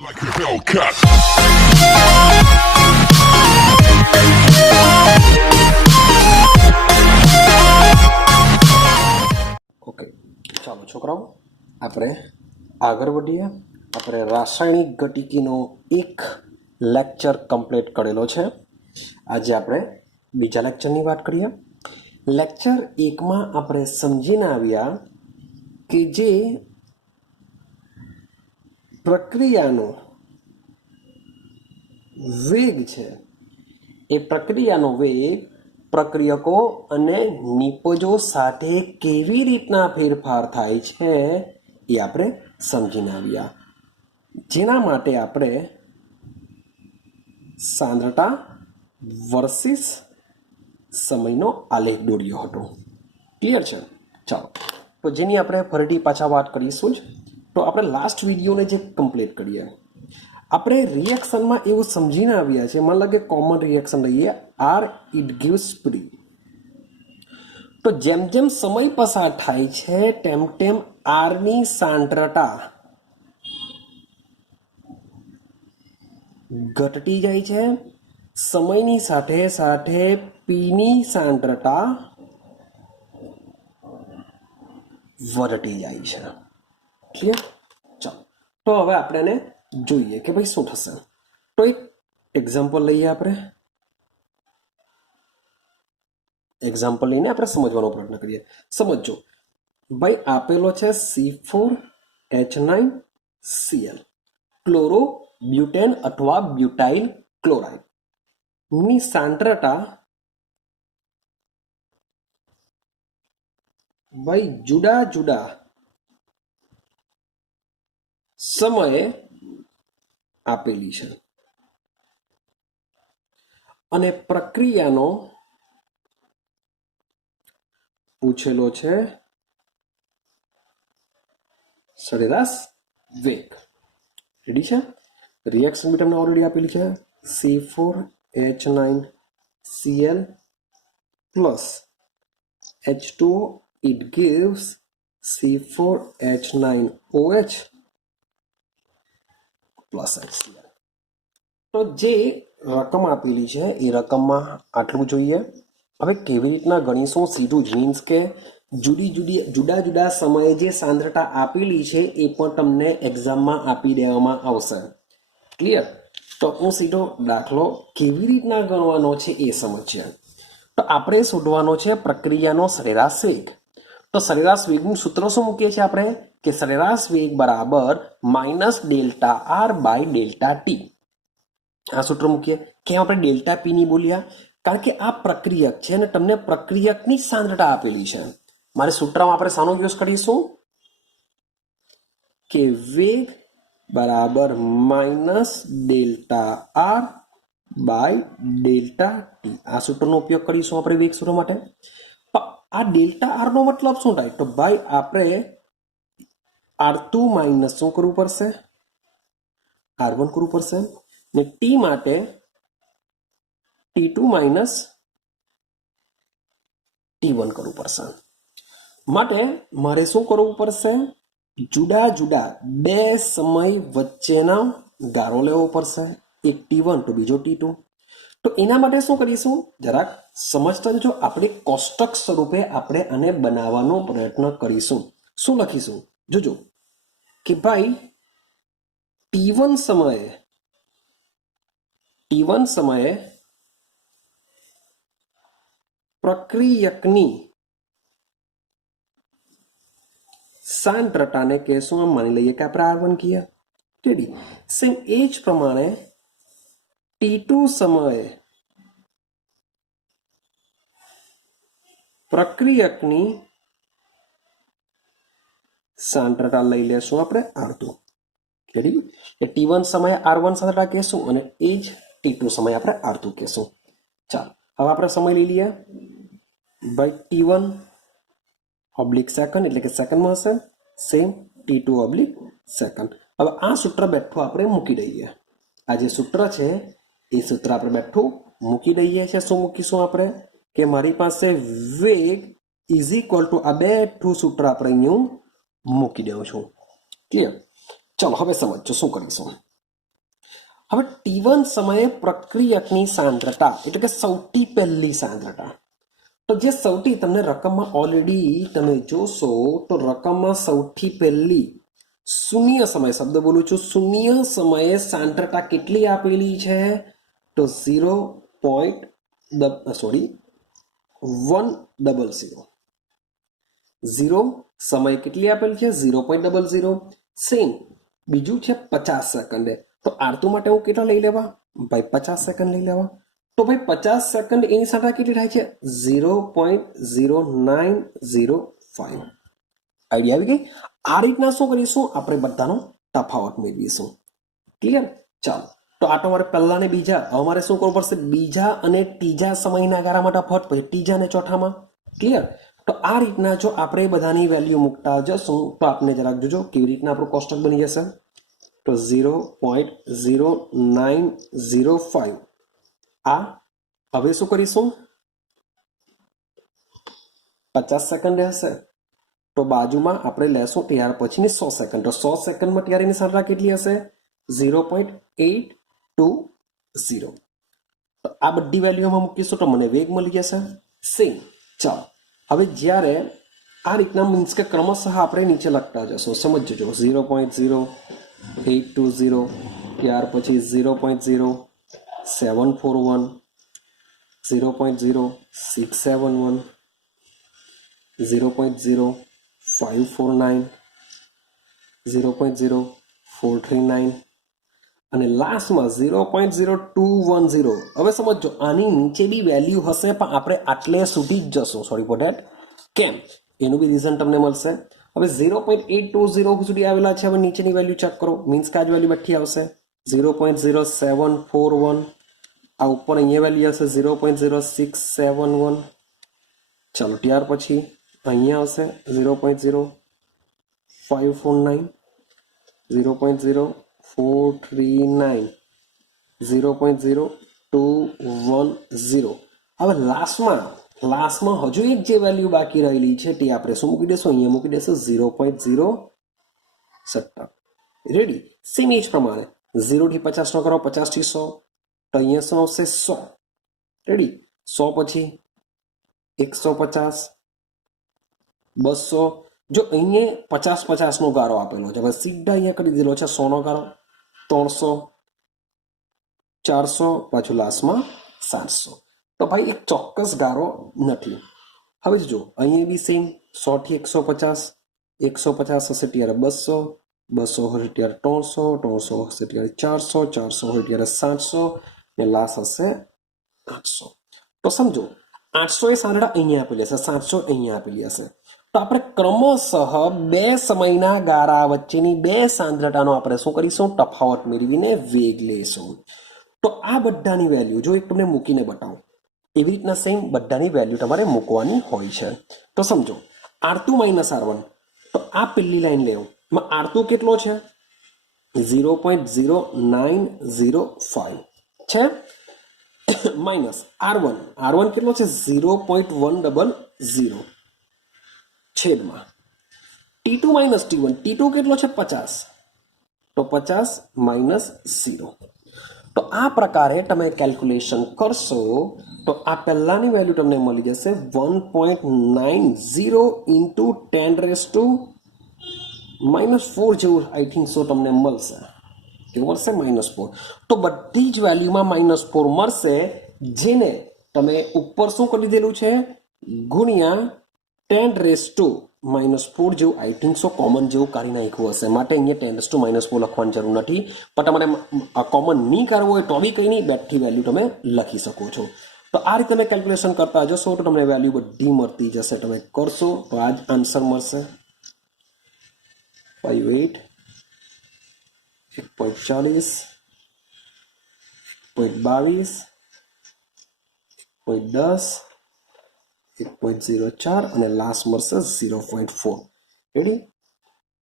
Like a Hellcat. Okay, ચાલો છોકરાઓ, આપણે આગળ વધીએ. આપણે રાસાયણિક ગતિકીનો એક લેક્ચર કમ્પ્લીટ કરેલો છે. આજે આપણે બીજા લેક્ચરની વાત કરીએ. લેક્ચર એકમાં આપણે સમજીને આવ્યા કે જે પ્રક્રિયાનો વેગ છે એ પ્રક્રિયાનો વેગ પ્રક્રિયકો અને નિપજો સાથે કેવી રીતના ફેરફાર થાય છે એ આપણે સમજીને આવ્યા. જેના માટે આપણે સાંદ્રતા વર્સિસ સમયનો આલેખ દોર્યો હતો. ક્લિયર છે? ચાલો, તો જેની આપણે ફરીથી પાછા વાત કરીશું જ. તો આપણે લાસ્ટ વિડીયોને જે કમ્પ્લીટ કરીએ, આપણે રિએક્શનમાં એવું સમજીને આવ્યા છે, મને લાગે કોમન રિએક્શન લઈએ, આર ઇટ ગિવ્સ પ્રી. તો જેમ જેમ સમય પસાર થાય છે તેમ તેમ આરની સાંદ્રતા ઘટતી જાય છે, સમયની સાથે સાથે પીની સાંદ્રતા વધતી જાય છે. ક્લિયર? ચાલો, તો હવે આપણે એને જોઈએ કે ભાઈ શું થશે. તો એક એક્ઝામ્પલ લઈએ. આપણે એક્ઝામ્પલ લઈને આપણે સમજવાનો પ્રયત્ન કરીએ. સમજો ભાઈ, આપેલો છે C4H9Cl ક્લોરો બ્યુટેન અથવા બ્યુટાઇલ ક્લોરાઇડ ની સાંદ્રતા ભાઈ જુદા જુદા સમયે આપેલી છે અને પ્રક્રિયાનો પૂછેલો છે સરેરાશ વેગ. રેડી છે? રિએક્શન બી તમને ઓલરેડી આપેલી છે, C4H9Cl plus H2O, it gives C4H9OH plus HCl. તો જે રકમ આપેલી છે એ રકમમાં આટલું જોઈએ. હવે કેવી રીતના ગણીશું? સીધું જ મીન્સ કે જુદા જુદા સમયે જે સાંદ્રતા આપેલી છે એ પણ તમને એક્ઝામમાં આપી દેવામાં આવશે. ક્લિયર? તો હું સીધો દાખલો કેવી રીતના ગણવાનો છે એ સમજીએ. તો આપણે શોધવાનો છે પ્રક્રિયાનો સરેરાશ વેગ. તો સરેરાશ વેગનું સૂત્ર શું મૂકીએ છીએ આપણે? કે સરેરાશ વેગ બરાબર minus delta R by delta T. આ સૂત્ર મૂકીએ. કેમ આપણે ડેલ્ટા પી ની બોલ્યા? કારણ કે આ પ્રક્રિયક છે અને તમને પ્રક્રિયકની સાંદ્રતા આપેલી છે. મારે સૂત્રમાં આપણે શાનો યુઝ કરીશું? કે વેગ બરાબર minus delta R by delta T. આ સૂત્રનો ઉપયોગ કરીશું આપણે વેગ સૂત્ર માટે. આ ડેલ્ટા આર નો મતલબ શું થાય? તો ભાઈ આપણે R2 માઇનસ શું કરવું પડશે? R1 કરવું પડશે. ને ટી માટે T2 માઇનસ T1 કરવું પડશે. માટે મારે શું કરવું પડશે? જુદા જુદા બે સમય વચ્ચેના ગાળો લેવો પડશે. એક T1 તો બીજો T2. તો એના માટે શું કરીશું? જરાક સમજતા જજો. આપણે કોષ્ટક સ્વરૂપે આપણે આને બનાવવાનો પ્રયત્ન કરીશું. શું લખીશું? જોજો કે ભાઈ T1 સમયે પ્રક્રિયકની સાંદ્રતાને કહેશું, માની લઈએ કે આપણે R1 કહીએ. રેડી? સેમ એ જ પ્રમાણે T2 સમયે પ્રક્રિયકની સાંદ્રતા લઈ લેશું આપણે R2. રેડી? એ T1 સમયે R1 સાંદ્રતા કહેશું અને એ જ T2 સમયે આપણે R2 કહેશું. ચાલો, હવે આપણે સમય લઈ લઈએ. ભાઈ T1 ઓબ્લિક સેકન્ડ એટલે કે સેકન્ડમાં હશે. Same T2 oblique second. હવે આ સૂત્ર બેઠું આપણે મૂકી દઈએ. આ જે સૂત્ર છે એ સૂત્ર આપણે બેઠું મૂકી દઈએ છીએ. શું મૂકીશું આપણે? કે મારી પાસે વેગ ઇઝ ઇક્વલ ટુ આ બેઠું સૂત્ર આપણે અહીંયા મૂકી દઉં છું. ક્લિયર? ચલો હવે સમજો શું કરીશું. હવે T1 સમયે પ્રક્રિયકની સાંદ્રતા એટલે કે સૌથી પહેલી સાંદ્રતા, તો જે સૌથી તમને રકમમાં ઓલરેડી તમે જોશો તો રકમમાં સૌથી પહેલી શૂન્ય સમય, શબ્દ બોલું છું, શૂન્ય સમયે સાંદ્રતા કેટલી આપેલી છે? તો 0.100. 0 સમય કેટલી આપેલ છે? 0.00. સેમ બીજું છે 50 સેકન્ડે, તો R2 માટે હું કેટલા લઈ લેવા? ભાઈ 50 સેકન્ડ લઈ લેવા. તો ભાઈ 50 સેકન્ડ એની સાંદ્રતા કેટલી થાય છે? 0.0905. આઈડિયા આવી ગઈ? આ રીતના શું કરીશું? આપણે બધાનો તફાવત મેળવીશું. ક્લિયર? ચાલો, તો આ તમારે પહેલા ને બીજા, અમારે શું કરવું પડશે? બીજા અને ત્રીજા સમયના ગાળામાં તફાવત, પછી ત્રીજા અને ચોથામાં. ક્લિયર? તો આ રીતના જો આપણે બધાની વેલ્યુ મૂકતા જશું તો આપણે જરાક જોજો કેવી રીતના આપણું કોષ્ટક બની જશે. તો 0.0905. આ હવે શું કરીશું? 50 સેકન્ડ હશે તો બાજુમાં આપણે લેશું ત્યાર પછીની 100 સેકન્ડ. તો 100 સેકન્ડમાં ત્યારેની સાંદ્રતા કેટલી હશે? 0.820. તો આ બધી વેલ્યુમાં મૂકીશું તો મને વેગ મળી જશે. સેમ. ચાલો, હવે જ્યારે આ રીતના મીન્સ કે ક્રમશઃ આપણે નીચે લખતા જશો, સમજજો. 0.0820, ત્યાર પછી 0.0741, 0.0671, 0.0549, 0.0439 અને લાસ્ટમાં 0.0210. હવે સમજો, આની નીચે બી વેલ્યુ હશે પણ આપણે આટલે સુધી જ જશું. Sorry for that. કેમ? એનું બી રીઝન તમને મળશે. હવે 0.820 સુધી આવેલા છે. હવે નીચેની વેલ્યુ ચેક કરો, મીન્સ કે આ જ વેલ્યુ બેઠી આવશે 0.0741. આ ઉપર અહીંયા વેલ્યુ હશે 0.0671. ચાલો, ત્યાર પછી અહીંયા આવશે 0.0549, 0.0439, 0.0210. હવે લાસ્ટમાં હજુ એક જે વેલ્યુ બાકી રહેલી છે તે આપણે શું મૂકી દેશું? અહીંયા મૂકી દેશું 0.07. રેડી? સેમ એ જ પ્રમાણે 0 થી 50 નો કરો, 50 થી 100, તો અહીંયા શું આવશે? 100. રેડી? 100 પછી 150, 200. જો અહીંયા 50 નો ગાળો આપેલો છે, હવે સીધા અહીંયા કરી દીધેલો છે 100 નો ગાળો. 300, 400, પાછું લાસ્ટમાં 700. તો ભાઈ એક ચોક્કસ ગાળો નથી. હવે જો અહીંયા બી સેમ 100 થી 150, 150 હશે ત્યારે 200, 200 હશે ત્યારે 300, 300 હશે ત્યારે 400, 400 હોય ત્યારે 700 ને લાસ્ટ હશે 800. તો સમજો 800 એ સાંદ્રતા અહીંયા આપેલી હશે, 700 અહીંયા આપેલી હશે. તો આપણે ક્રમશઃ બે સમયના ગાળા વચ્ચેની બે સાંદ્રતાનો આપણે શું કરીશું? તફાવત મેળવીને વેગ લઈશું. તો આ બધાની વેલ્યુ જો એક તમને મૂકીને બતાવું, એવી રીતના સેમ બધાની વેલ્યુ તમારે મૂકવાની હોય છે. તો સમજો R2 માઇનસ R1, તો આ પેલી લાઈન લેવું, R2 કેટલો છે? 0.0905 છે, માઇનસ R1 કેટલો છે? 0.100 છેદમાં T2 માઇનસ T1, T2 કેટલો છે? 50, તો 50 માઇનસ 0. તો આ પ્રકારે તમે કેલ્ક્યુલેશન કરશો તો આ પહેલાની વેલ્યુ તમને મળી જશે 1.90 ઇન્ટુ 10⁻⁴ જેવું આઈ થિંક સો તમને મળશે. કેવું મળશે? -4. તો બધી જ વેલ્યુમાં -4 મળશે, જેને તમે ઉપર શું કરી દીધેલું છે? ગુણ્યા 10⁻⁻4 જેવું આઈ થિંક સો કોમન જેવું કાઢી નાખ્યું હશે. માટે અહીંયા 10⁻⁻4 લખવાની જરૂર નથી, પણ તમારે કોમન નહીં કાઢવું હોય તો બી કંઈ નહીં, બેઠી વેલ્યુ તમે લખી શકો છો. તો આ રીતે તમે કેલ્ક્યુલેશન કરતા જશો તો તમને વેલ્યુ બધી મળતી જશે. તમે કરશો તો આ જ આન્સર મળશે. 58, 1.40, 1.22, 1.10, 1.04 અને લાસ્ટ મળશે 0.4. રેડી?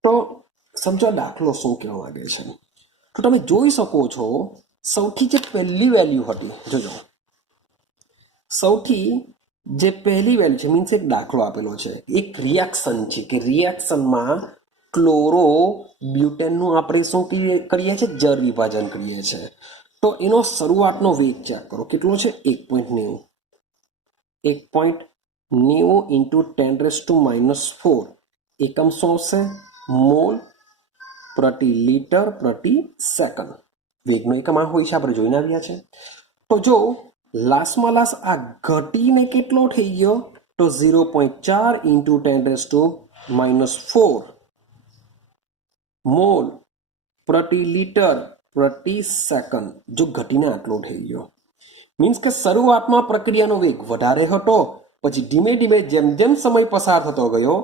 તો સમજો દાખલો શું કહેવા માંગે છે. તો તમે જોઈ શકો છો સૌથી જે પહેલી વેલ્યુ હતી, જોજો સૌથી જે પહેલી વેલ્યુ છે, મીન્સ એક દાખલો આપેલો છે, એક રિએક્શન છે કે રિએક્શનમાં ક્લોરો બ્યુટેનનું આપણે શું કરીએ છીએ? જળ વિભાજન કરીએ છીએ. તો એનો શરૂઆતનો વેગ ચેક કરો, કેટલો છે? 1.90. 1.90 ઇન્ટુ 10⁻⁴ એકમ શું આવશે? મોલ પ્રતિ લિટર પ્રતિ સેકન્ડ. વેગનો એકમ આ હોય છે, આપણે જોઈને આવ્યા છે. તો જો લાસ્ટમાં લાસ્ટ આ ઘટીને કેટલો થઈ ગયો? તો 0.4 ઇન્ટુ 10⁻⁴ મોલ પ્રતિ લિટર પ્રતિ સેકન્ડ. જો ઘટીને આટલો થઈ ગયો, મીન્સ કે શરૂઆતમાં પ્રક્રિયાનો વેગ વધારે હતો, પછી ધીમે ધીમે જેમ જેમ સમય પસાર થતો ગયો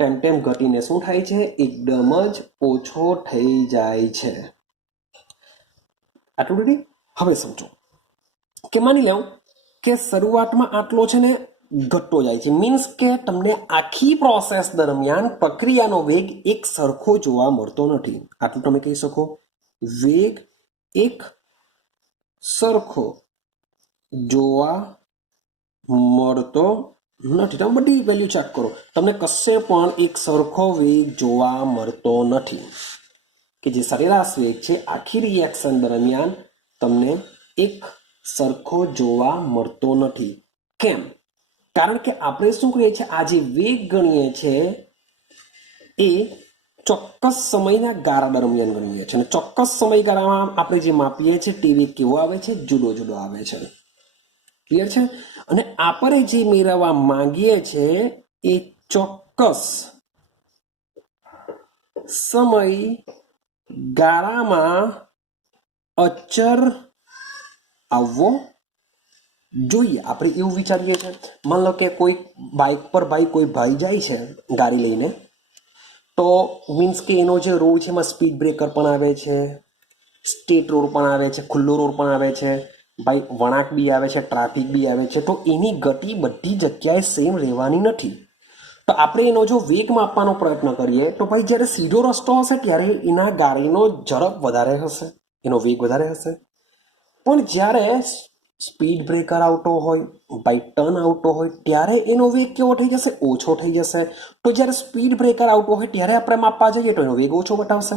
તેમ તેમ ઘટીને શું થાય છે? એકદમ જ ઓછો થઈ જાય છે. આટલું રેડી? હવે સમજો કે માની લઉં કે શરૂઆતમાં આટલો છે ને ઘટતો જાય છે, મીન્સ કે તમને આખી પ્રોસેસ દરમિયાન પ્રક્રિયાનો વેગ એક સરખો જોવા મળતો નથી. આટલું તમે કહી શકો, વેગ એક સરખો જોવા મળતો નથી. તમે બધી વેલ્યુ ચેક કરો, તમને કશે પણ એક સરખો વેગ જોવા મળતો નથી. કે જે સરેરાશ વેગ છે આખી રિએક્શન દરમિયાન તમને એક સરખો જોવા મળતો નથી. કેમ? કારણ કે આપણે શું કરીએ છીએ? આ જે વેગ ગણીએ છીએ એ ચોક્કસ સમયના ગાળા દરમિયાન ગણીએ છીએ, અને ચોક્કસ સમયગાળામાં આપણે જે માપીએ છીએ તે વેગ કેવો આવે છે? જુદો જુદો આવે છે. ક્લિયર છે? અને આપણે જે મેળવવા માંગીએ છીએ એ ચોક્કસ સમય ગાળામાં અચર આવવો જોઈએ. આપણે એવું વિચારીએ છીએ, માન લો કે કોઈ બાઇક પર કોઈ ભાઈ જાય છે ગાડી લઈને, તો મીન્સ કે એનો જે રોડ છે એમાં સ્પીડ બ્રેકર પણ આવે છે, સ્ટેટ રોડ પણ આવે છે, ખુલ્લો રોડ પણ આવે છે, ભાઈ વળાંક બી આવે છે, ટ્રાફિક બી આવે છે. તો એની ગતિ બધી જગ્યાએ સેમ રહેવાની નથી. તો આપણે એનો જો વેગ માપવાનો પ્રયત્ન કરીએ તો ભાઈ જ્યારે સીધો રસ્તો હશે ત્યારે એના ગાડીનો ઝડપ વધારે હશે, એનો વેગ વધારે હશે. પણ જ્યારે સ્પીડ બ્રેકર આવતો હોય, બાઇક ટર્ન આવતો હોય, ત્યારે એનો વેગ કેવો થઈ જશે? ઓછો થઈ જશે. તો જ્યારે સ્પીડ બ્રેકર આવતો હોય ત્યારે આપણે માપવા જઈએ તો એનો વેગ ઓછો બતાવશે.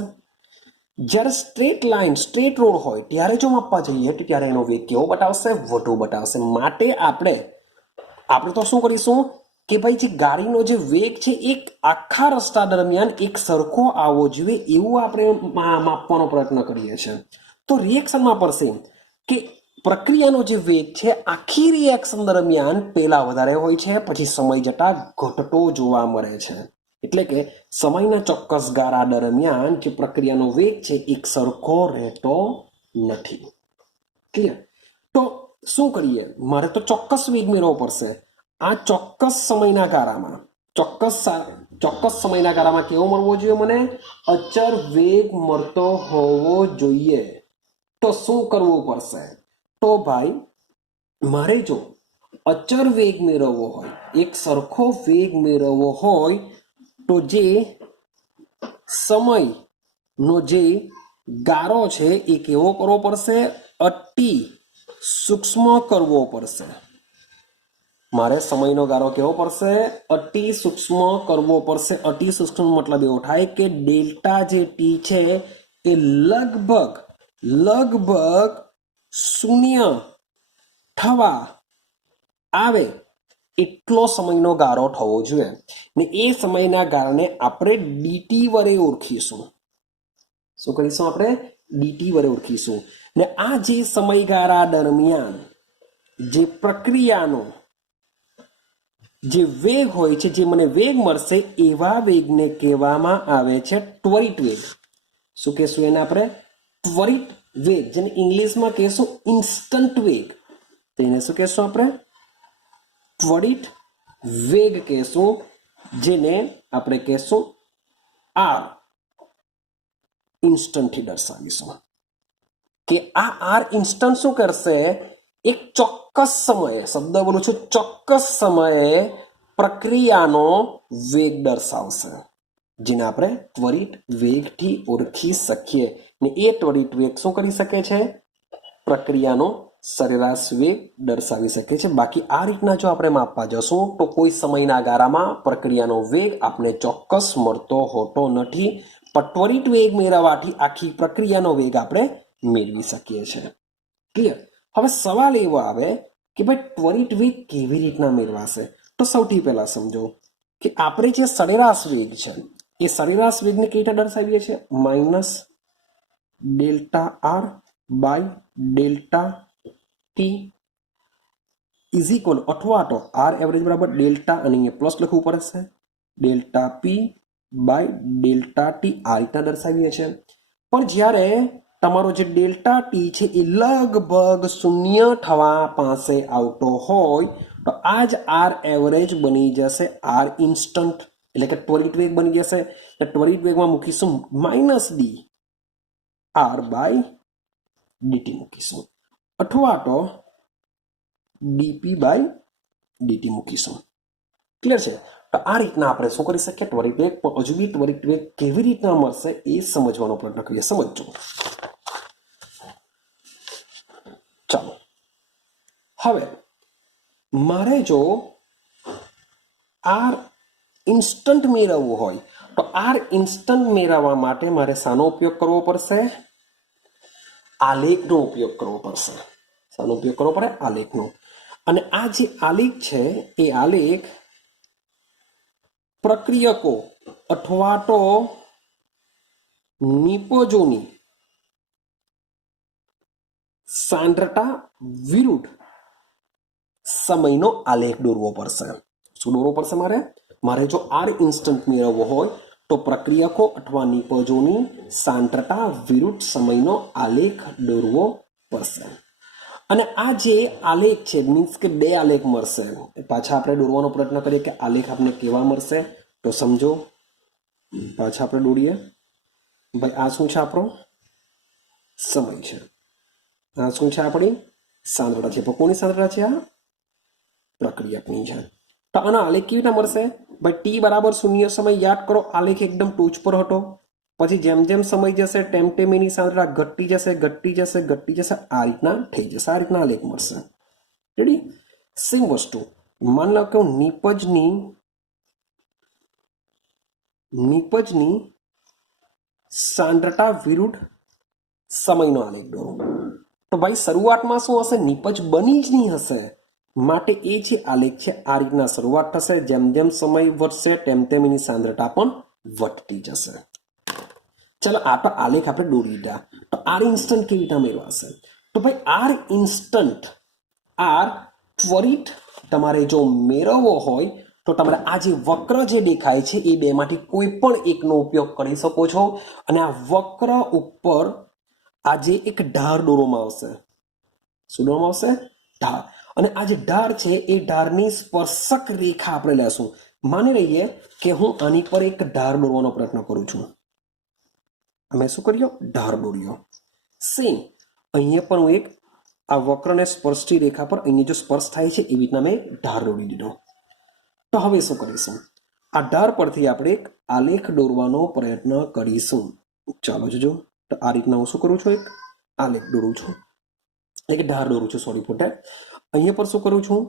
જ્યારે સ્ટ્રેટ લાઇન, સ્ટ્રેટ રોડ હોય ત્યારે જો માપવા જઈએ તો ત્યારે એનો વેગ કેવો બતાવશે? વધુ બતાવશે. માટે આપણે તો શું કરીશું કે ભાઈ જે ગાડીનો જે વેગ છે એક આખા રસ્તા દરમિયાન એક સરખો આવવો જોઈએ એવું આપણે માપવાનો પ્રયત્ન કરીએ છીએ. તો રિએક્શનમાં પડશે કે પ્રક્રિયાનો જે વેગ છે આખી રિએક્શન દરમિયાન પહેલા વધારે હોય છે, પછી સમય જતા ઘટતો જોવા મળે છે. એટલે કે સમયના ચોક્કસ ગાળા દરમિયાન જે પ્રક્રિયાનો વેગ છે એક સરખો રહેતો નથી. ક્લિયર? તો શું કરીએ? મારે તો ચોક્કસ વેગ મેળવવો પડશે. આ ચોક્કસ સમયના ગાળામાં ચોક્કસ સમયના ગાળામાં કેવો મળવો જોઈએ? મને અચર વેગ મળતો હોવો જોઈએ. તો શું કરવું પડશે? તો ભાઈ મારે જો અચર વેગ મેળવવો હોય, એક સરખો વેગ મેળવવો હોય, તો જે સમયનો જે ગાળો છે એ કેવો કરવો પડશે? અતિ સૂક્ષ્મ કરવો પડશે. મારે સમયનો ગાળો કેવો પડશે? અતિ સૂક્ષ્મ કરવો પડશે. અતિ સૂક્ષ્મ મતલબ એવો થાય કે ડેલ્ટા જે ટી છે એ લગભગ 0 થવા આવે એટલો સમયનો ગાળો થવો જોઈએ. ને એ સમયના ગાળાને આપણે ડીટી વડે ઓળખીશું. શું કરીશું? આપણે ડીટી વડે ઓળખીશું. ને આ જે સમયગાળા દરમિયાન જે પ્રક્રિયાનો જે વેગ હોય છે, જે મને વેગ મળશે એવા વેગને કહેવામાં આવે છે ત્વરિત વેગ. શું કહેશું એને આપણે? ત્વરિત વેગ, જેને ઇંગ્લિશમાં કહેશું ઇન્સ્ટન્ટ વેગ. તેને શું કહેશું આપણે? ત્વરિત વેગ કહેશું, જેને આપણે કહેશું આર ઇન્સ્ટન્ટથી દર્શાવીશું. કે આ આર ઇન્સ્ટન્ટ શું કરશે? એક ચોક્કસ સમયે, શબ્દ બોલું છું, ચોક્કસ સમયે પ્રક્રિયાનો વેગ દર્શાવશે, જેને આપણે ત્વરિત વેગથી ઓળખી શકીએ. ને એ ત્વરિત વેગ શું કરી શકે છે? પ્રક્રિયાનો સરેરાશ વેગ દર્શાવી શકીએ છીએ। બાકી આ રીતના જો આપણે માપવા જશું તો કોઈ સમયના ગાળામાં પ્રક્રિયાનો વેગ આપણે ચોક્કસ મળતો હોતો નથી, પણ ત્વરિત વેગ મેળવવાથી આખી પ્રક્રિયાનો વેગ આપણે મેળવી શકીએ છીએ। ક્લિયર? હવે સવાલ એવો આવે કે ભાઈ ત્વરિત વેગ કેવી રીતના મેળવાશે? તો સૌથી પહેલા સમજો કે આપણે જે સરેરાશ વેગ છે એ સરેરાશ વેગને કેવી રીતે દર્શાવીએ છીએ? Minus delta R by delta T is equal અથવા તો આર એવરેજ બરાબર ડેલ્ટા અને અહીંયા પ્લસ લખવું પડશે delta P by delta T આ રીતના દર્શાવીએ છીએ। પણ જ્યારે તમારો જે ડેલ્ટા ટી છે એ લગભગ શૂન્ય થવા પાસે આવતો હોય તો આ જ આર એવરેજ બની જશે આર ઇન્સ્ટન્ટ, એટલે કે ત્વરિત વેગ બની જશે। ત્વરિત વેગમાં મૂકીશું minus D R by DT મૂકીશું અથવા તો ડીપી બાય ડીટી મૂકીશું। ક્લિયર છે? તો આ રીતના આપણે શું કરી શકીએ? ત્વરિત વેગ, પણ હજુ બી ત્વરિત વેગ કેવી રીતના મળશે એ સમજવાનો પ્રયત્ન કરીએ। સમજો, ચાલો હવે મારે જો આર ઇન્સ્ટન્ટ મેળવવું હોય તો આર ઇન્સ્ટન્ટ મેળવવા માટે મારે શાનો ઉપયોગ કરવો પડશે? આલેખનો ઉપયોગ કરવો પડશે। શાનો ઉપયોગ કરવો પડે? આલેખનો। અને આ જે આલેખ છે એ આલેખ પ્રક્રિયકો અથવા તો નિપજોની સાંદ્રતા વિરુદ્ધ સમયનો આલેખ દોરવો પડશે। શું દોરવો પડશે મારે? મારે જો આર ઇન્સ્ટન્ટ મેળવવો હોય તો પ્રક્રિયકો અથવા નિપજોની સાંદ્રતા વિરુદ્ધ સમયનો આલેખ દોરવો પડશે। અને આ જે આલેખ છે મીન્સ કે બે આલેખ મળશે, પાછા આપણે દોરવાનો પ્રયત્ન કરીએ કે આલેખ આપણે કેવા મળશે। તો સમજો, પાછા આપણે દોરીએ ભાઈ, આ શું છે? આપણો સમય છે, આ શું છે? આપણી સાંદ્રતા છે। પણ કોની સાંદ્રતા છે? આ પ્રક્રિયકની છે। તો આનો આલેખ કેવી રીતે મળશે? ભાઈ ટી બરાબર શૂન્ય સમય, યાદ કરો આલેખ એકદમ ટોચ પર હતો, પછી જેમ જેમ સમય જશે તેમ તેમ એની સાંદ્રતા ઘટતી જશે ઘટતી જશે ઘટતી જશે, આ રીતના થઈ જશે, આ રીતના આલેખ મળશે। રેડી? સેમ વસ્તુ માન લો કે હું નિપજની સાંદ્રતા વિરુદ્ધ સમયનો આલેખ દોરું તો ભાઈ શરૂઆતમાં શું હશે? નિપજ બની જ નહીં હશે, માટે એ જે આલેખ છે આ રીતના શરૂઆત થશે, જેમ જેમ સમય વધશે તેમ તેમ એની સાંદ્રતા પણ વધતી જશે। ચલો આ તો આલેખ આપણે દોરી દીધા। તો આર ઇન્સ્ટન્ટ કેવી રીતે મેળવાશે? તો ભાઈ આર ઇન્સ્ટન્ટ, આર ત્વરિત તમારે જો મેળવવો હોય તો તમારે આ જે વક્ર જે દેખાય છે એ બેમાંથી કોઈ પણ એકનો ઉપયોગ કરી શકો છો। અને આ વક્ર ઉપર આજે એક ઢાર દોરવામાં આવશે। શું દોરવામાં આવશે? ઢાર। અને આ જે ઢાર છે એ ઢારની સ્પર્શક રેખા આપણે લેશું। માની લઈએ કે હું આની પર એક ઢાર દોરવાનો પ્રયત્ન કરું છું, અમે શું કર્યો? ઢાર દોર્યો। સેમ અહીંયા પણ હું એક આ વક્રને સ્પર્શતી રેખા પર અહીંયા જો સ્પર્શ થાય છે એવી રીતના મેં ઢાર દોરી દીધો। તો હવે શું કરીશું? આ ઢાર પરથી આપણે એક આલેખ દોરવાનો પ્રયત્ન કરીશું। ચાલો જોજો, તો આ રીતના હું શું કરું છું? એક આલેખ દોરું છું, એક ઢાર દોરું છું, સોરી ફોટે। અહીંયા પર શું કરું છું?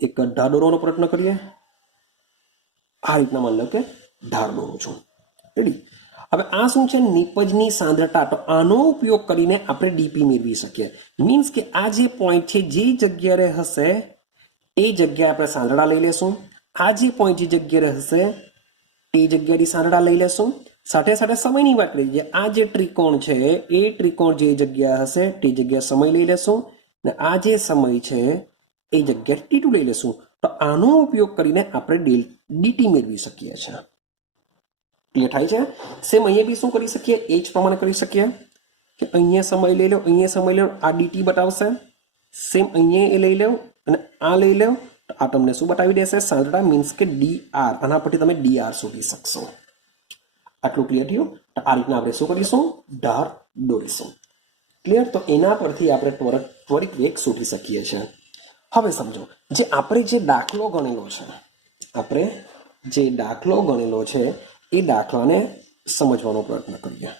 એક ઢાર દોરવાનો પ્રયત્ન કરીએ, આ રીતના માની લો કે ઢાર દોરું છું। રેડી? હવે આ શું છે? નિપજની સાંદ્રતા। તો આનો ઉપયોગ કરીને આપણે ડીપી મેળવી શકીએ। મીન્સ કે આ જે પોઈન્ટ છે જે જગ્યાએ હશે એ જગ્યાએ આપણે સાંદ્રતા લઈ લેશું, આ જે પોઈન્ટ જે જગ્યાએ હશે તે જગ્યાની સાંદ્રતા લઈ લેશું, સાથે સાથે સમયની વાત કરીએ। આ જે ત્રિકોણ છે એ ત્રિકોણ જે જગ્યા હશે તે જગ્યાએ સમય લઈ લેશું, ને આ જે સમય છે એ જગ્યાએ ટી2 લઈ લેશું। તો આનો ઉપયોગ કરીને આપણે ડીટી મેળવી શકીએ છીએ। ક્લિયર થાય છે? સેમ અહીંયા બી શું કરી શકીએ? એ જ પ્રમાણે કરી શકીએ કે અહીંયા સમય લઈ લો, અહીંયા સમય લો, આ ડીટી બતાવશે। સેમ અહીંયા એ લઈ લો અને આ લઈ લો, તો આ તમને શું બતાવી દેશે? સાંદ્રતા, મીન્સ કે ડીઆર। આના પરથી તમે ડીઆર શોધી શકશો। આટલું ક્લિયર થયું? તો આ રીતના આપણે શું કરીશું? ઢાર દોરીશું। ક્લિયર? તો એના પરથી આપણે ત્વરિત વેગ શોધી શકીએ છીએ। હવે સમજો, જે આપણે જે દાખલો ગણેલો છે, આપણે જે દાખલો ગણેલો છે એ દાખલાને સમજવાનો પ્રયત્ન કરીએ।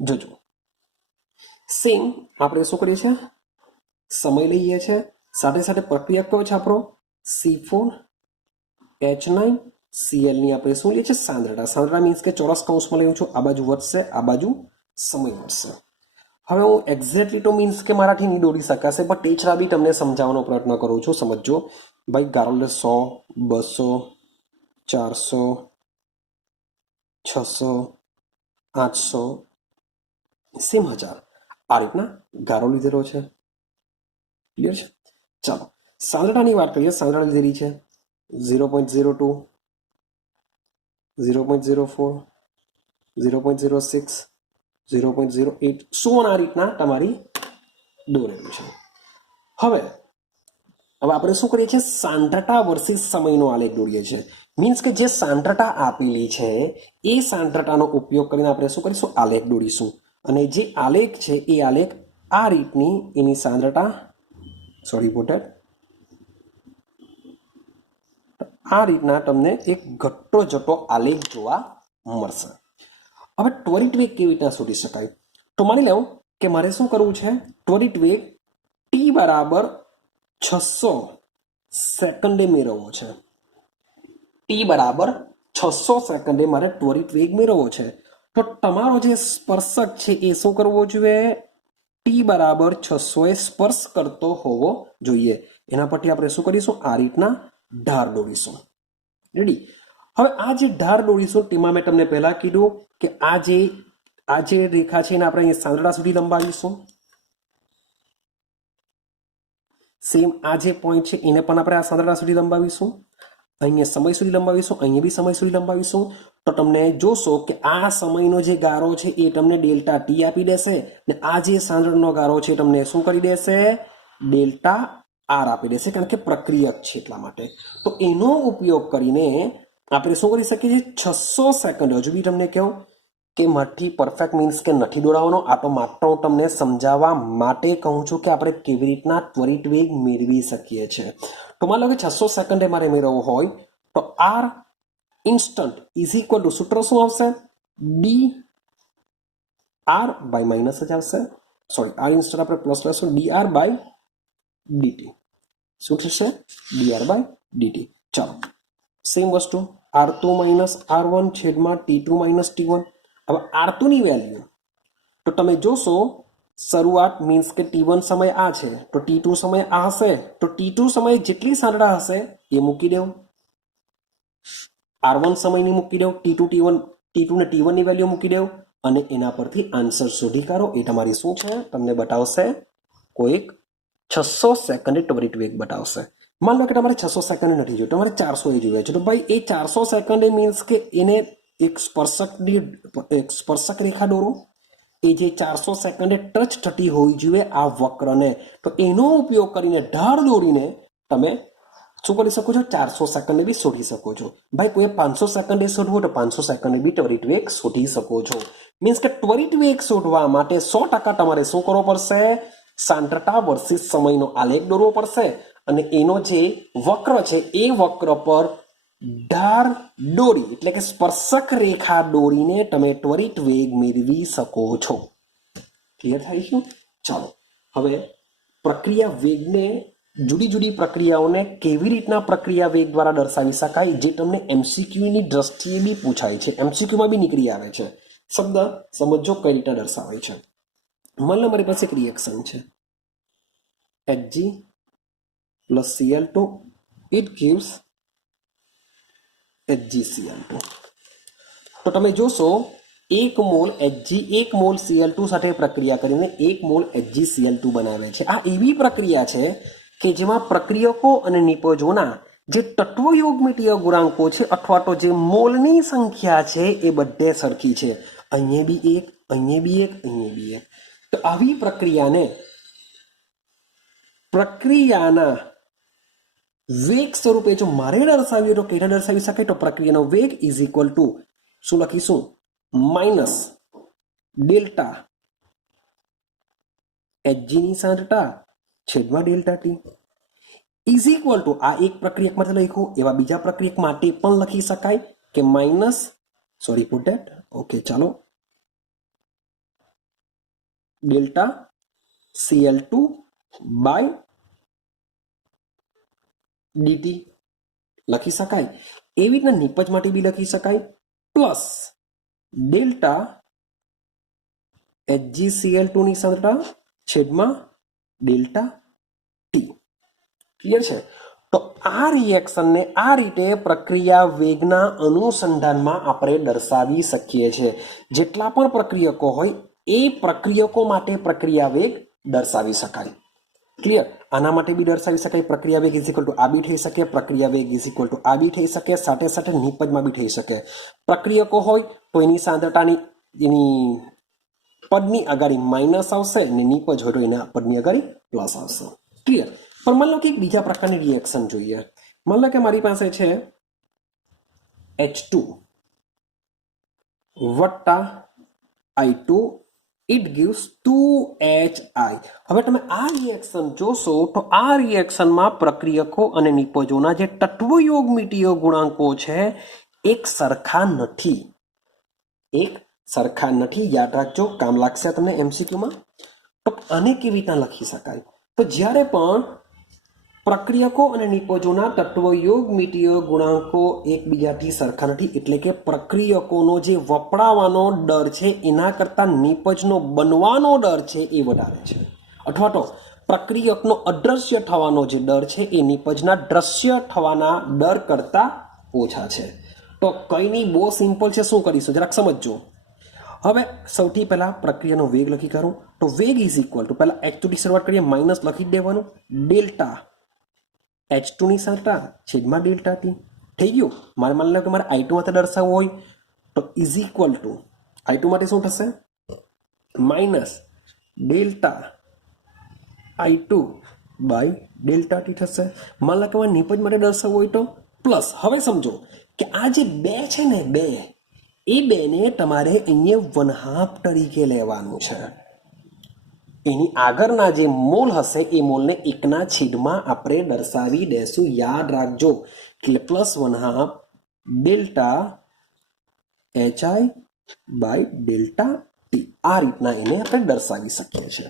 જોજો, સેમ આપણે શું કરીએ છીએ, સમય લઈએ છીએ, સાથે સાથે પ્રક્રિયા કયો છે આપણો C4H9Cl ની આપણે શું લઈએ છીએ, સાંદ્રતા. સાંદ્રતા મીન્સ કે ચોરસ કૌંસમાં લઉં છું, આ બાજુ વધશે, આ બાજુ સમય વધશે. હવે હું એક્ઝેક્ટલી તો મીન્સ કે મારાથી નહીં દોરી શકાશે, પણ ટીચરા બી તમને સમજાવવાનો પ્રયત્ન કરું છું. સમજો ભાઈ, ગારો લે 100, 200, 400, 600, 800, સેમ 1000, આ રીતના ગારો લીધેલો છે. ક્લિયર છે? ચાલો સાંદ્રતાની વાત કરીએ. સાંદ્રતા લીધેલી છે 0.02, 0.04, 0.06, 0.08, શું આ રીતના તમારી દોરેલું છે. હવે આપણે શું કરીએ છીએ, સાંદ્રતા વર્સિસ સમયનો આલેખ દોરીએ છીએ. મીન્સ કે જે સાંદ્રતા આપેલી છે એ સાંદ્રતાનો ઉપયોગ કરીને આપણે શું કરીશું, આલેખ દોરીશું. અને જે આલેખ છે એ આલેખ આ રીતની, એની સાંદ્રતા આ રીતના તમને એક ઘટતો જતો આલેખ જોવા મળશે. હવે ત્વરિત વેગ કેવી રીતના શોધી શકાય, તો માની લઉં કે મારે શું કરવું છે, ત્વરિત વેગ t બરાબર 600 સેકન્ડે મેળવવો છે. t બરાબર 600 સેકન્ડે મારે ત્વરિત વેગ મેળવવો છે. તો તમારો જે સ્પર્શક છે એ શું કરવો જોઈએ, t બરાબર 600 એ સ્પર્શ કરતો હોવો જોઈએ. એના પરથી આપણે શું કરીશું, આ રીતના ધાર દોરીશું. રેડી? હવે આ જે ધાર દોરીશું તેમાં મેં તમને પહેલા કીધું કે આ જે રેખા છે એને આપણે અહીંયા સાંદ્રતા સુધી લંબાવીશું. સેમ આ જે પોઈન્ટ છે એને પણ આપણે આ સાંદ્રતા સુધી લંબાવીશું. અહીંયા સમય સુધી લંબાવીશું, અહીંયા બી સમય સુધી લંબાવીશું. તો તમને જોશો કે આ સમયનો જે ગારો છે એ તમને ડેલ્ટા ટી આપી દેશે, ને આ જે સાંદ્રતાનો ગારો છે તમને શું કરી દેશે, ડેલ્ટા આર આપી દેશે, કારણ કે પ્રક્રિયક છે એટલા માટે. તો એનો ઉપયોગ કરીને આપણે શું કરી શકીએ છીએ, 600 સેકન્ડ. હજુ બી તમને કહું કે માથી પરફેક્ટ મીન્સ કે નથી દોડાવવાનો, આ તો માત્ર હું તમને સમજાવવા માટે કહું છું કે આપણે કેવી રીતના ત્વરિત વેગ મેળવી શકીએ છીએ. તો માની લો કે 600 સેકન્ડે મારે મેળવવું હોય તો R instant is equal to, સૂત્ર શું આવશે, ડી આર બાય માઇનસ જ આવશે. સોરી, આર ઇન્સ્ટન્ટ આપણે પ્લસ લઈશું, ડી આર બાય ડીટી. શું થશે, ડી આર બાય ડીટી. ચાલો સેમ વસ્તુ, R2 માઇનસ R1 છેદમાં T2 માઇનસ T1. હવે R2 ની વેલ્યુ તો તમે જોશો, શરૂઆત મીન્સ કે T1 સમય આ છે તો T2 સમય આ હશે, તો T2 સમય જેટલી સાંદ્રતા હશે એ મૂકી દેવું, R1 સમયની મૂકી દેવું, T2 ને T1 ની વેલ્યુ મૂકી દેવું, અને એના પરથી આન્સર શોધી કાઢો. એ તમારી શું છે, તમને બતાવશે કોઈક 600 સેકન્ડે ત્વરિત વેગ બતાવશે. માન લો કે તમારે 600 સેકન્ડ નથી જોયું, તમારે 400 એ જોઈએ છે. તો ભાઈ એ 400 સેકન્ડે મીન્સ કે એને એક સ્પર્શક રેખા દોરો, એ જે 400 સેકન્ડે ટચ થતી હોવી જોઈએ આ વક્રને. તો એનો ઉપયોગ કરીને ધાર દોરીને તમે શું કરી શકો છો, 400 સેકન્ડે બી શોધી શકો છો. ભાઈ કોઈ 500 સેકન્ડે શોધવું તો 500 સેકન્ડે બી ત્વરિત વેગ શોધી શકો છો. મીન્સ કે ત્વરિત વેગ શોધવા માટે 100% તમારે શું કરવો પડશે, સાંદ્રતા વર્સિસ સમયનો આલેખ દોરવો પડશે, અને એનો જે વક્ર છે એ વક્ર પર ધાર દોરી એટલે કે સ્પર્શક રેખા દોરીને તમે ત્વરિત વેગ મેળવી શકો છો. ક્લિયર થાય છે? ચાલો હવે પ્રક્રિયા વેગને, જુદી જુદી પ્રક્રિયાઓને કેવી રીતના પ્રક્રિયા વેગ દ્વારા દર્શાવી શકાય, જે તમને MCQ ની દ્રષ્ટિએ બી પૂછાય છે, MCQમાં બી નીકળી આવે છે. શબ્દ સમજો કઈ રીતના દર્શાવાય છે. માની લો મારી પાસે એક રિએક્શન છે, Hg plus Cl2, it gives HgCl2. તો તમે જોશો 1 મોલ Hg 1 મોલ Cl2 સાથે પ્રક્રિયા કરીને 1 મોલ HgCl2 બનાવે છે. આ એવી પ્રક્રિયા છે કે જેમાં પ્રક્રિયકો અને નિપજોના જે તત્વયોગમિતીય ગુણાંકો છે અથવા તો જે મોલની સંખ્યા છે એ બધે સરખી છે. અહીંયા બી 1, અહીંયા બી 1, અહીંયા બી 1. તો આવી પ્રક્રિયાના વેગ સ્વરૂપે જો મારે દર્શાવ્યું તો કેટા દર્શાવી શકાય, તો પ્રક્રિયાનો વેગ ઇઝ ઇક્વલ ટુ શું લખીશું, માઇનસ ડેલ્ટા Hg ની સાંદ્રતા છેદમાં delta T is equal two, આ એક પ્રક્રિયક માટે લખ્યું, એવા બીજા પ્રક્રિયક માટે પણ લખી શકાય કે minus, sorry put that, okay ચાલો ડેલ્ટા CL2 બાય ડીટી લખી શકાય. એવી રીતના નિપજ માટે બી લખી શકાય, પ્લસ ડેલ્ટા HgCl2 ની સાંદ્રતા છેદમાં ડેલ્ટા ટી. ક્લિયર છે? તો આ રિએક્શનને આ રીતે પ્રક્રિયા વેગના અનુસંધાનમાં આપણે દર્શાવી શકીએ છીએ. જેટલા પણ પ્રક્રિયકો હોય એ પ્રક્રિયકો માટે પ્રક્રિયા વેગ દર્શાવી શકાય. ક્લિયર? આના માટે બી દર્શાવી શકાય. પ્રક્રિયા વેગ ઇઝ ઇક્વલ ટુ આ બી થઈ શકે, પ્રક્રિયા વેગ ઇઝ ઇક્વલ ટુ આ બી થઈ શકે, સાથે સાથે નિપજમાં બી થઈ શકે. પ્રક્રિયકો હોય તો એની સાંદ્રતાની એની પદની અગાડી માઇનસ આવશે અને નિપજ હોય તો એના પદની અગાડી પ્લસ આવશે. ક્લિયર? પણ માની લો કે એક બીજા પ્રકારની રિએક્શન જોઈએ. માની લો કે મારી પાસે છે H2 વત્તા I2, ઇટ gives 2HI. હવે તમે આ રિએક્શન જોશો તો આ રિએક્શનમાં પ્રક્રિયકો અને નિપજોના જે તત્વયોગમિતીય ગુણાંકો છે એક સરખા નથી. એક સરખા નથી. યાદ રાખજો, કામ લાગશે તમને MCQમાં. તો આને કેવી રીતના લખી શકાય? તો જ્યારે પણ પ્રક્રિયકો અને નિપજોના તત્વયોગમિતીય ગુણાંકો એકબીજાથી સરખા નથી, એટલે કે પ્રક્રિયકોનો જે વપરાવાનો દર છે એના કરતાં નિપજનો બનવાનો દર છે એ વધારે છે, અથવા તો પ્રક્રિયકનો અદ્રશ્ય થવાનો જે દર છે એ નિપજના દ્રશ્ય થવાના દર કરતાં ઓછા છે. તો કંઈ નહીં, બહુ સિમ્પલ છે. શું કરીશું જરાક સમજજો. હવે સૌથી પહેલા પ્રક્રિયાનો વેગ લખી કાઢું. તો વેગ ઇઝ ઇક્વલ ટુ પહેલા H2 થી શરૂઆત કરીએ, માઇનસ લખી દેવાનું, ડેલ્ટા H2 ની સાંદ્રતા છેદમાં ડેલ્ટા ટી. થઈ ગયું? મારે માની લો કે મારે I2 માટે દર્શાવવું હોય તો ઇઝ ઇક્વલ ટુ I2 માટે શું થશે? Minus delta I2 by delta T થશે. માની લો કે મારે નિપજ માટે દર્શાવવું હોય તો પ્લસ. હવે સમજો કે આ જે બે છે ને, બે, એ બેને તમારે અહીંયા 1/2 તરીકે લેવાનું છે. એની આગળના જે મોલ હશે એ મોલને એકના છેદમાં આપણે દર્શાવી દેશું. યાદ રાખજો, એટલે +1/2 delta HI by delta T. આ રીતના એને આપણે દર્શાવી શકીએ છીએ.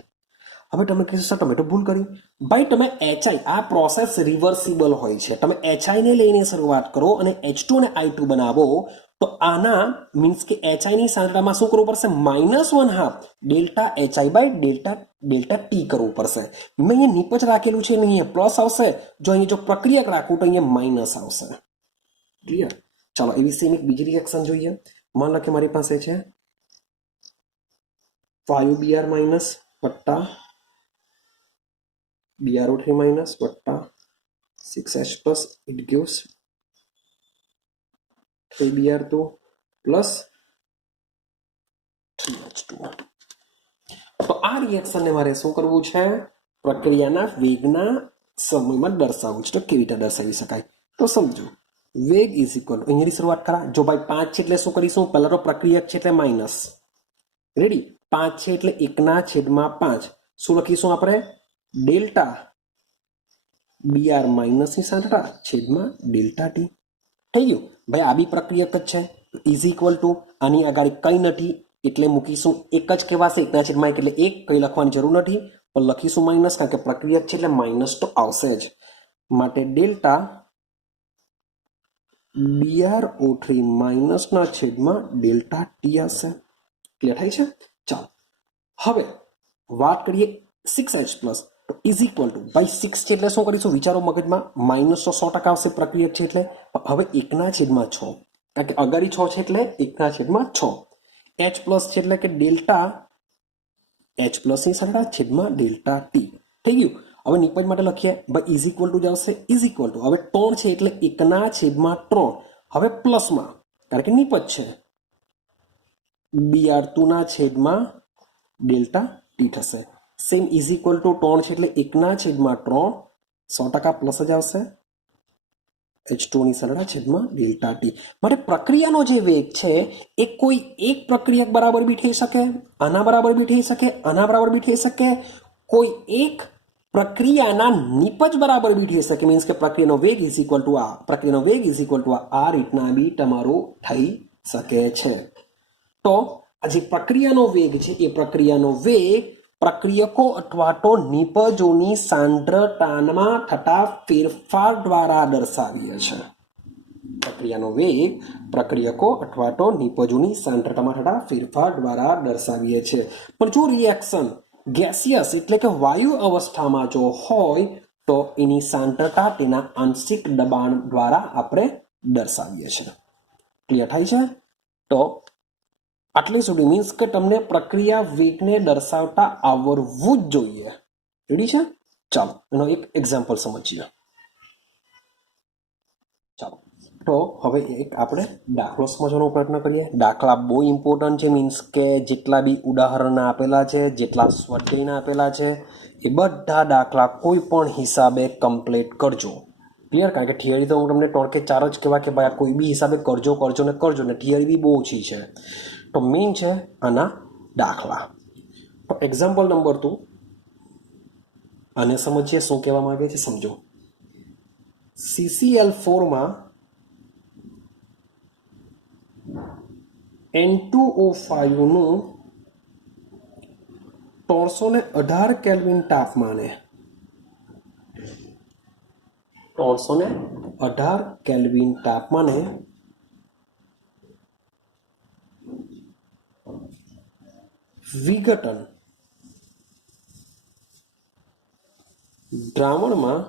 હવે તમે કહેશો સર તમે તો ભૂલ કરી. ભાઈ તમે HI, આ પ્રોસેસ રિવર્સિબલ હોય છે. તમે HI ને લઈને શરૂઆત કરો અને H2 અને I2 બનાવો તો આના મીન્સ કે HI ની સાંદ્રતામાં શું કરવું પડશે? -1/2 delta HI by delta T કરવું પડશે. મેં અહીંયા નિપજ રાખેલું છે, અહીંયા પ્લસ આવશે. જો અહીંયા જો પ્રક્રિયક રાખું તો અહીંયા માઇનસ આવશે. ક્લિયર? ચાલો એવી સેમ એક બીજી રિએક્શન જોઈએ. માન લો કે મારી પાસે છે 5Br માઇનસ વત્તા BrO3 માઇનસ વત્તા 6H plus, it gives 3Br2 plus 3H2. તો આ રિએક્શનને મારે શું કરવું છે? પ્રક્રિયાના વેગના સમયમાં દર્શાવવું છે. તો કેવી રીતે દર્શાવી શકાય? તો સમજો, વેગ ઇઝ ઇક્વલ ટુ અહીંયાથી શરૂઆત કરા. જો ભાઈ 5 છે એટલે શું કરીશું? પહેલા તો પ્રક્રિયક છે એટલે માઇનસ. રેડી? 5 છે એટલે 1/5. શું લખીશું આપણે? ડેલ્ટા Br માઇનસ ની સાંદ્રતા છેદમાં ડેલ્ટા ટી. થઈ ગયું? ભાઈ આ બી પ્રક્રિયક જ છે. ઇઝ ઇક્વલ ટુ આની આગળ કંઈ નથી એટલે મૂકીશું એક જ કહેવાશે, 1/1 એટલે 1. કંઈ લખવાની જરૂર નથી, પણ લખીશું માઇનસ, કારણ કે પ્રક્રિયક છે એટલે માઇનસ તો આવશે જ. માટે ડેલ્ટા BrO3 માઇનસના છેદમાં ડેલ્ટા ટી આવશે. ક્લિયર થાય છે? ચાલો હવે વાત કરીએ 6H પ્લસ. તો ઇઝ ઇક્વલ ટુ ભાઈ 6 છે એટલે શું કરીશું? વિચારો મગજમાં. માઇનસ તો 100% આવશે પ્રક્રિયક છે એટલે. હવે 1/6, કારણ કે અગાડી 6 છે એટલે 1/6. H પ્લસ છે એટલે કે ડેલ્ટા H પ્લસ ની સાંદ્રતા છેદમાં ડેલ્ટા ટી. થઈ ગયું? હવે નિપજ માટે લખીએ. ભાઈ ઇઝ ઇક્વલ ટુ જ આવશે. ઇઝ ઇક્વલ ટુ હવે 3 છે એટલે 1/3. હવે પ્લસમાં, કારણ કે નિપજ છે, Br2 ના છેદમાં ડેલ્ટા ટી થશે. સેમ ઇઝ ઇક્વલ ટુ 3 છે એટલે 1/3, 100% પ્લસ જ આવશે. H2 ની સાંદ્રતા છેદમાં ડેલ્ટા ટી. માટે પ્રક્રિયાનો જે વેગ છે એ કોઈ એક પ્રક્રિયક બરાબર બી થઈ શકે, આના બરાબર બી થઈ શકે, આના બરાબર બી થઈ શકે, કોઈ એક પ્રક્રિયાના નિપજ બરાબર બી થઈ શકે. મીન્સ કે પ્રક્રિયાનો વેગ ઇઝ ઇક્વલ ટુ આ, પ્રક્રિયાનો વેગ ઇઝ ઇક્વલ ટુ આ રીતના બી તમારું થઈ શકે છે. તો આ જે પ્રક્રિયાનો વેગ છે એ પ્રક્રિયાનો વેગ પ્રક્રિયકો અથવા તો નિપજોની સાંદ્રતામાં થતા ફેરફાર દ્વારા દર્શાવીએ છીએ. પ્રક્રિયાનો વેગ પ્રક્રિયકો અથવા તો નિપજોની સાંદ્રતામાં થતા ફેરફાર દ્વારા દર્શાવીએ છીએ. પણ જો રિએક્શન ગેસિયસ એટલે કે વાયુ અવસ્થામાં જો હોય તો એની સાંદ્રતા તેના આંશિક દબાણ દ્વારા આપણે દર્શાવીએ છીએ. ક્લિયર થાય છે? તો આટલી સુધી મીન્સ કે તમને પ્રક્રિયા વેગને દર્શાવતા આવડવું જ જોઈએ. રેડી છે? ચાલો એનો એક એક્ઝામ્પલ સમજીએ. ચાલો તો હવે એક આપણે દાખલો સમજવાનો પ્રયત્ન કરીએ. દાખલા બહુ ઇમ્પોર્ટન્ટ છે. મીન્સ કે જેટલા બી ઉદાહરણ આપેલા છે, જેટલા સ્વાધ્યાયના આપેલા છે, એ બધા દાખલા કોઈ પણ હિસાબે કમ્પ્લીટ કરજો. ક્લિયર? કારણ કે થિયરી તો હું તમને 3 કે 4 જ કહેવા કે ભાઈ આ કોઈ બી હિસાબે કરજો ને થિયરી બી બહુ ઓછી છે. તો મેઇન છે આના દાખલા. તો એક્ઝામ્પલ નંબર 2 આને સમજીએ શું કહેવા માંગે છે. સમજો. CCl4 N2O5 નું 318 કેલ્વિન તાપમાને 318 કેલ્વિન તાપમાને વિઘટન દ્રાવણમાં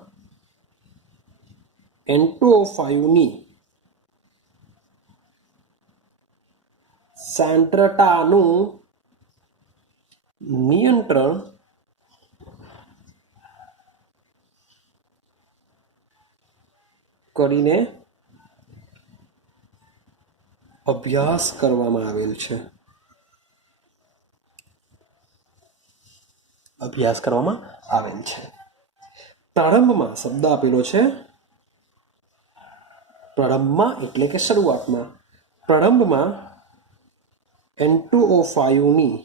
N2O5 ની સાંદ્રતાનું નિયંત્રણ કરીને અભ્યાસ કરવામાં આવેલ છે. પ્રારંભમાં શબ્દ આપેલો છે. પ્રારંભમાં એટલે કે શરૂઆતમાં. પ્રારંભમાં N2O5 ની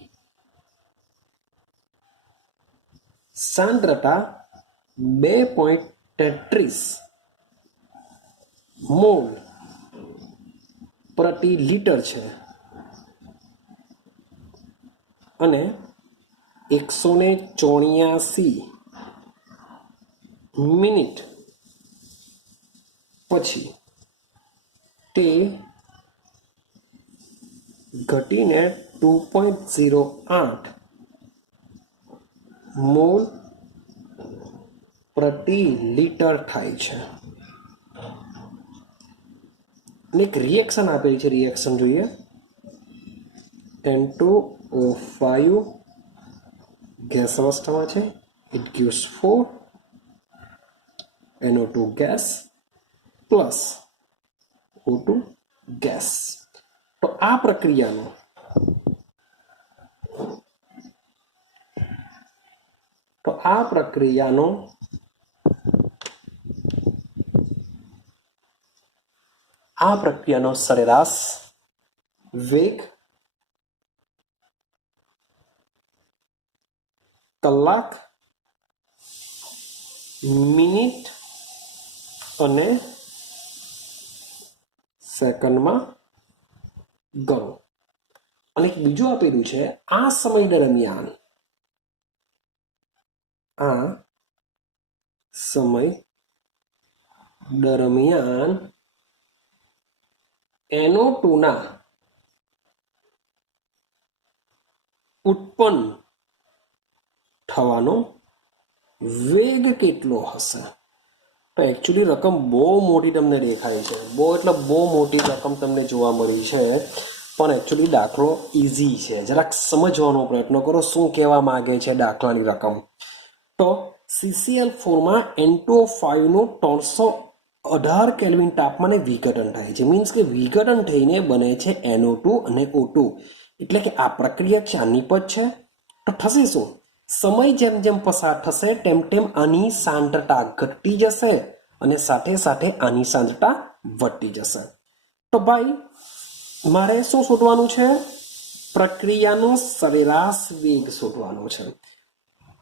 સાંદ્રતા 2.33 મોલ પ્રતિ લિટર છે અને 184 મિનિટ પછી તે ઘટીને 2.08 મોલ પ્રતિ લિટર થાય છે. એક રિએક્શન આપેલી છે. રિએક્શન જોઈએ. N2O5 ગેસ અવસ્થામાં છે. It gives 4 NO2 gas plus O2 gas. તો આ પ્રક્રિયાનો સરેરાશ વેગ કલાક, મિનિટ અને સેકન્ડમાં ગણો. અને બીજું આપેલું છે આ સમય દરમિયાન NO2 ના ઉત્પન્ન થવાનો વેગ કેટલો હશે. તો એકચ્યુઅલી રકમ બહુ મોટી તમને દેખાય છે. બહુ મોટી રકમ તમને જોવા મળી છે. પણ એકચ્યુઅલી દાખલો ઇઝી છે. જરાક સમજવાનો પ્રયત્ન કરો શું કહેવા માંગે છે દાખલાની રકમ. તો CCl4 N2O5 નું 318 કેલ્વિન તાપમાને વિઘટન થાય છે. મીન્સ કે વિઘટન થઈને બને છે NO2 અને O2. એટલે કે આ પ્રક્રિયા છે, આ નિપજ છે. તો થશે શું? સમય જેમ જેમ પસાર થશે તેમ તેમ આની સાંદ્રતા ઘટતી જશે અને સાથે સાથે આની સાંદ્રતા વધતી જશે. તો ભાઈ મારે શું શોધવાનું છે? પ્રક્રિયાનો સરેરાશ વેગ શોધવાનો છે.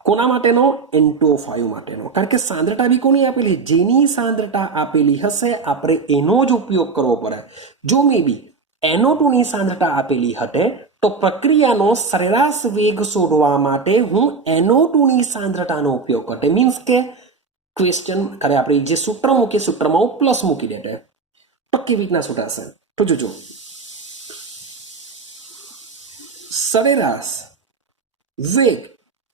કોના માટેનો? N2O5 માટેનો. કારણ કે સાંદ્રતા બી કોની આપેલી? જેની સાંદ્રતા આપેલી હશે આપણે એનો જ ઉપયોગ કરવો પડે. જો મે બી NO2 ની સાંદ્રતા આપેલી હતે તો પ્રક્રિયાનો સરેરાશ વેગ શોધવા માટે હું NO2 ની સાંદ્રતાનો ઉપયોગ કરતે મીન્સ કે ક્વેશ્ચન કરે આપણે જે સૂત્ર મૂકીએ સૂત્રમાં હું પ્લસ મૂકી દેતે તો કેવી રીતના શોધાશે તો જોજો સરેરાશ વેગ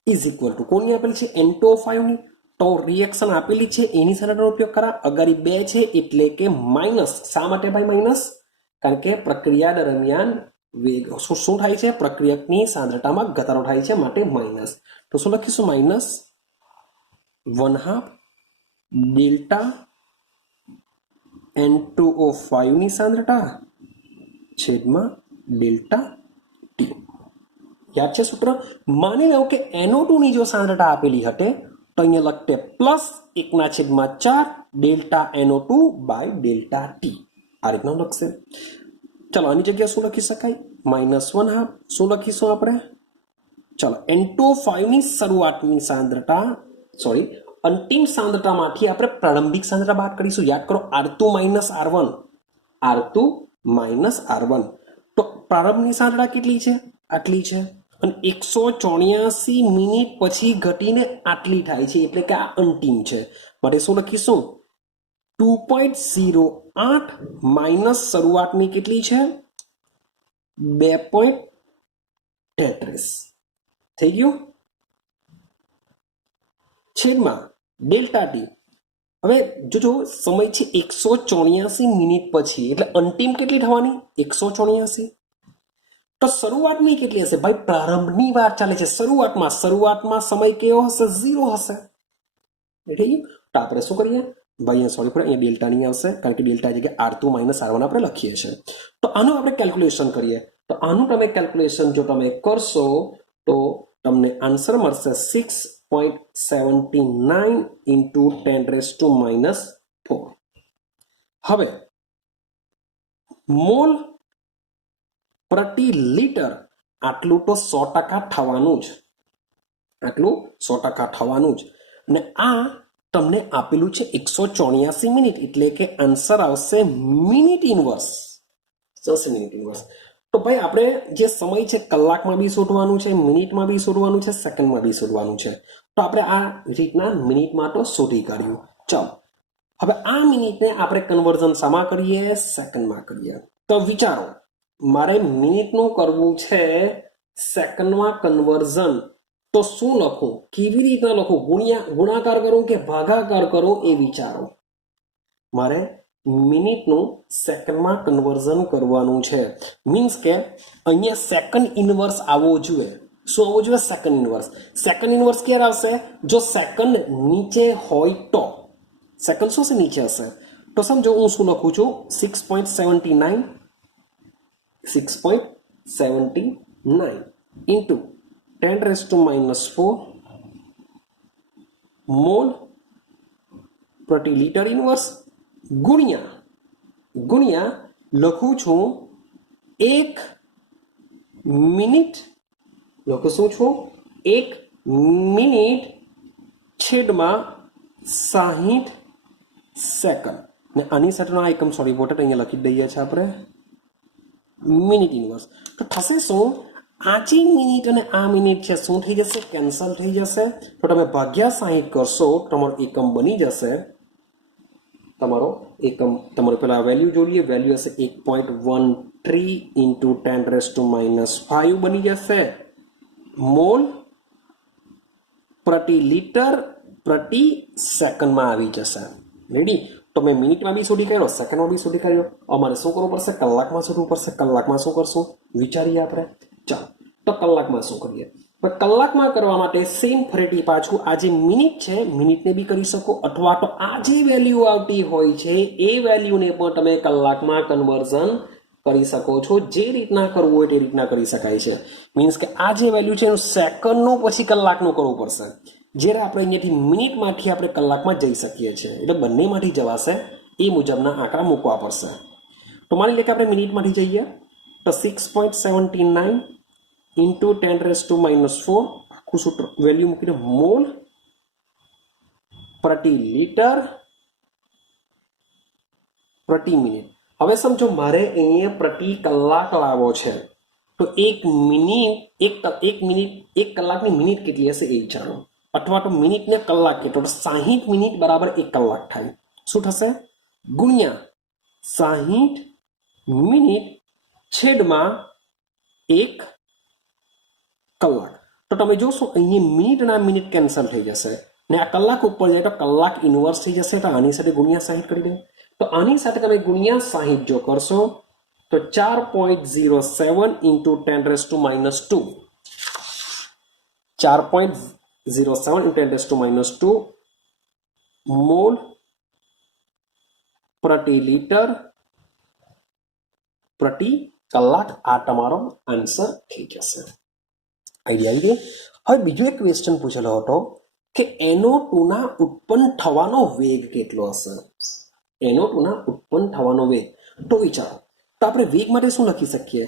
ઇઝ ઇક્વલ ટુ કોની આપેલી છે N2O5 ની તો રિએક્શન આપેલી છે એની સાંદ્રતાનો ઉપયોગ કરા અગાડી 2 છે એટલે કે માઇનસ શા માટે ભાઈ માઇનસ કારણ કે પ્રક્રિયા દરમિયાન વેગ શું થાય છે પ્રક્રિયકની સાંદ્રતામાં ઘટાડો થાય છે માટે માઇનસ તો શું લખીશું માઇનસ 1/2 ડેલ્ટા N2O5 ની સાંદ્રતા છેદમાં ડેલ્ટા ટી યાદ છે સૂત્ર માની લો કે NO2 ની જો સાંદ્રતા આપેલી હતે તો અહીંયા લખતે plus 1/4 delta NO2 by delta T આ રીતના લખશે ચલો આની જગ્યાએ શું લખી શકાય -1/2 શું લખીશું આપણે ચલો N2O5 ની શરૂઆતની સાંદ્રતા અંતિમ સાંદ્રતામાંથી આપણે પ્રારંભિક સાંદ્રતા બાદ કરીશું યાદ કરો R2 R1 તો પ્રારંભની સાંદ્રતા કેટલી છે આટલી છે અને 184 મિનિટ પછી ઘટીને આટલી થાય છે એટલે કે આ અંતિમ છે માટે શું લખીશું 2.08 માઇનસ શરૂઆતની કેટલી છે 2.33 થઈ ગયું છેદમાં ડેલ્ટા ટી હવે જોજો સમય છે 184 મિનિટ પછી એટલે અંતિમ કેટલી થવાની 184 તો શરૂઆતની કેટલી હશે ભાઈ પ્રારંભની વાત ચાલે છે શરૂઆતમાં સમય કેવો હશે 0 હશે ઠીક તો આપણે શું કરીએ ભાઈ અહીંયા સોરી અહીંયા ડેલ્ટા નહીં આવશે કારણ કે ડેલ્ટા જગ્યાએ R2 R1 આપણે લખીએ છીએ તો આનું આપણે કેલ્ક્યુલેશન કરીએ તો આનું તમે કેલ્ક્યુલેશન જો તમે કરશો તો તમને આન્સર મળશે 6.79 into 10⁻⁻⁴ હવે મોલ પ્રતિ લિટર આટલું તો 100% થવાનું જ ને આ તમને આપેલું છે 184 મિનિટ એટલે કે આન્સર આવશે મિનિટ ઇનવર્સ તો ભાઈ આપણે જે સમય છે કલાકમાં બી શોધવાનું છે મિનિટમાં બી શોધવાનું છે સેકન્ડમાં બી શોધવાનું છે તો આપણે આ રીતના મિનિટમાં તો શોધી કાઢ્યું ચાલો હવે આ મિનિટને આપણે કન્વર્ઝન શામાં કરીએ સેકન્ડમાં કરીએ તો વિચારો મારે મિનિટનું કરવું છે સેકન્ડમાં કન્વર્ઝન તો શું લખું કેવી રીતના લખું ગુણાકાર કરું કે ભાગાકાર કરું એ વિચારો મારે મિનિટનું સેકન્ડમાં કન્વર્ઝન કરવાનું છે મીન્સ કે અહીંયા સેકન્ડ ઇનવર્સ આવવો જોઈએ શું આવવું જોઈએ સેકન્ડ ઇનવર્સ ક્યારે આવશે જો સેકન્ડ નીચે હોય તો સેકન્ડ શું છે નીચે હશે તો સમજો હું શું લખું છું 6.79 into 10⁻⁴ મોલ પ્રતિ લિટર ઇનવર્સ ગુણ્યા લખું છું 1 મિનિટ છેદમાં 60 સેકન્ડ ને આની સાથેનો આ એકમ વોટર અહીંયા લખી દઈએ છીએ આપણે મિનિટ ઇનવર્સ તો થશે શું આ જે મિનિટ અને આ મિનિટ છે શું થઈ જશે કેન્સલ થઈ જશે તો તમે ભાગ્યા 60 કરશો તમારો એકમ બની જશે તમારો પેલા વેલ્યુ જોઈએ વેલ્યુ હશે 1.13 into 10⁻⁵ બની જશે મોલ પ્રતિ લિટર પ્રતિ સેકન્ડમાં આવી જશે રેડી તો મેં મિનિટમાં બી શોધી કાઢ્યો સેકન્ડમાં બી શોધી કાઢ્યો અમારે શું કરવું પડશે કલાકમાં શોધવું પડશે કલાકમાં શું કરશું વિચારીએ આપણે ચાલો તો કલાકમાં શું કરીએ કલાકમાં કરવા માટે સેમ ફરીથી પાછું આ જે મિનિટ છે મિનિટને બી કરી શકો અથવા તો આ જે વેલ્યુ આવતી હોય છે એ વેલ્યુને પણ તમે કલાકમાં કન્વર્ઝન કરી શકો છો જે રીતના કરવું હોય તે રીતના કરી શકાય છે મીન્સ કે આ જે વેલ્યુ છે એનું સેકન્ડનું પછી કલાકનું કરવું પડશે જ્યારે આપણે અહીંયાથી મિનિટમાંથી આપણે કલાકમાં જઈ શકીએ છીએ એટલે બંનેમાંથી જવાશે એ મુજબના આંકડા મૂકવા પડશે તો માની લે કે આપણે મિનિટમાંથી જઈએ તો 6.79 into 10⁻⁴ આખું સૂત્ર વેલ્યુ મૂકીને મોલ પ્રતિ લિટર પ્રતિ મિનિટ હવે સમજો મારે અહીંયા પ્રતિ કલાક લાવવો છે તો એક કલાકની મિનિટ કેટલી હશે એ વિચારો, અથવા તો મિનિટ ને કલાક કેટલો, તો 60 મિનિટ બરાબર 1 કલાક થાય. શું થશે? ગુણ્યા 60 મિનિટ છેદમાં 1 કલાક. તો તમે જોશો અહીંયા મિનિટના મિનિટ કેન્સલ થઈ જશે ને આ કલાક ઉપર જાય તો કલાક ઇન્વર્સ થઈ જશે. તો આની સાથે ગુણ્યા 60 કરી દે. તો આની સાથે તમે ગુણ્યા 60 જો કરશો તો 4.07 into 10 raised to minus 2, 4.07 into 10 raised to minus 2 mall પ્રતિ લિટર પ્રતિ કલાક. આ તમારો આન્સર થઈ જશે. આઈડિયા આવી ગઈ. હવે બીજો એક ક્વેશ્ચન પૂછેલો હતો કે NO2 ના ઉત્પન્ન થવાનો વેગ કેટલો હશે? NO2 ના ઉત્પન્ન થવાનો વેગ. તો વિચારો, તો આપણે વેગ માટે શું લખી શકીએ?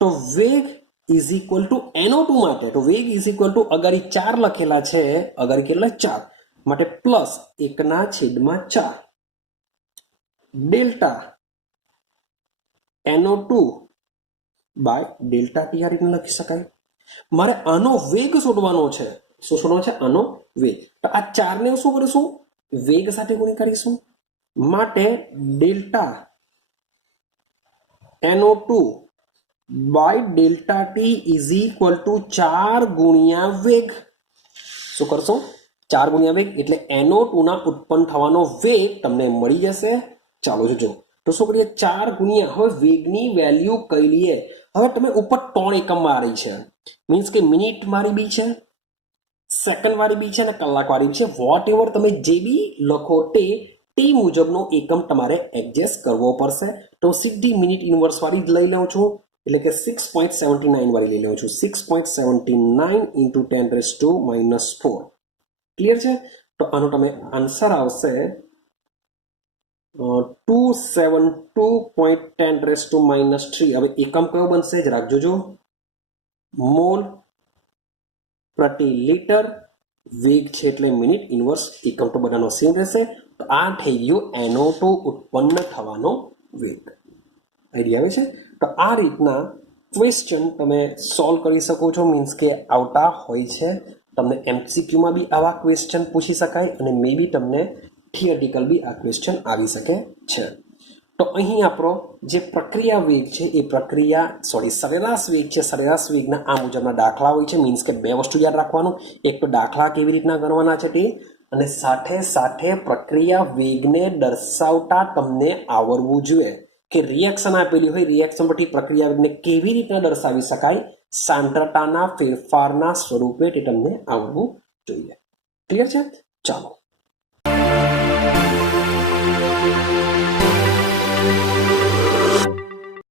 તો વેગ ઇઝ ઇક્વલ ટુ NO2 માટે, તો વેગ ઇઝ ઇક્વલ ટુ અગાડી 4 લખેલા છે, અગાડી કેટલા 4 માટે plus 1/4 delta NO2 by delta T આ રીતે લખી શકાય. મારે આનો વેગ શોધવાનો છે. શું શોધવાનો છે? આનો વેગ. તો આ 4 ને શું કરીશું? વેગ સાથે ગુણી કરીશું. માટે delta NO2 by delta T is equal to 4 ગુણ્યા વેગ. શું કરશો? 4 ગુણ્યા વેગ એટલે NO2 ના ઉત્પન્ન થવાનો વેગ તમને મળી જશે. ચાલો જોજો. તો શું કરીએ? 4 ગુણ્યા, હવે વેગની વેલ્યુ કઈ લઈએ? હવે તમે ઉપર 3 એકમ મારી છે, મીન્સ કે મિનિટ મારી બી છે, સેકન્ડ વાળી બી છે અને કલાક વાળી બી છે. વોટ એવર તમે જે બી લખો તે મુજબનો એકમ તમારે એડજસ્ટ કરવો પડશે. તો સીધી મિનિટ ઇન્વર્સ વાળી જ લઈ લઉં છું, એટલે કે 6.79 વાળી લઈ લઉં છું. 6.79 into 10 raised to minus 4. Clear છે? તો આનો તમે આન્સર આવશે 272.10 raised to minus 3. હવે એકમ કયો બનશે જરાક જોજો. મોલ પ્રતિ લિટર, વેગ છે એટલે મિનિટ ઇન્વર્સ, એકમ તો બધાનો સેમ રહેશે. તો આ થઈ ગયો NO2 ઉત્પન્ન થવાનો વેગ. આઈડિયા આવે છે? તો આ રીતના ક્વેશ્ચન તમે સોલ્વ કરી શકો છો, મીન્સ કે આવતા હોય છે. તમને MCQમાં બી આવા ક્વેશ્ચન પૂછી શકાય અને મે બી તમને થિયરિટિકલ બી આ ક્વેશ્ચન આવી શકે છે. તો અહીં આપણો જે પ્રક્રિયા વેગ છે એ સરેરાશ વેગ છે. સરેરાશ વેગના આ મુજબના દાખલા હોય છે, મીન્સ કે 2 વસ્તુ યાદ રાખવાનું. એક તો દાખલા કેવી રીતના ગણવાના છે તે, અને સાથે સાથે પ્રક્રિયા વેગને દર્શાવતા તમને આવડવું જોઈએ કે રિએક્શન આપેલી હોય, રિએક્શન પરથી પ્રક્રિયા વેગને કેવી રીતના દર્શાવી શકાય, સાંદ્રતાના ફેરફારના સ્વરૂપે તે તમને આવડવું જોઈએ. ક્લિયર છે? ચાલો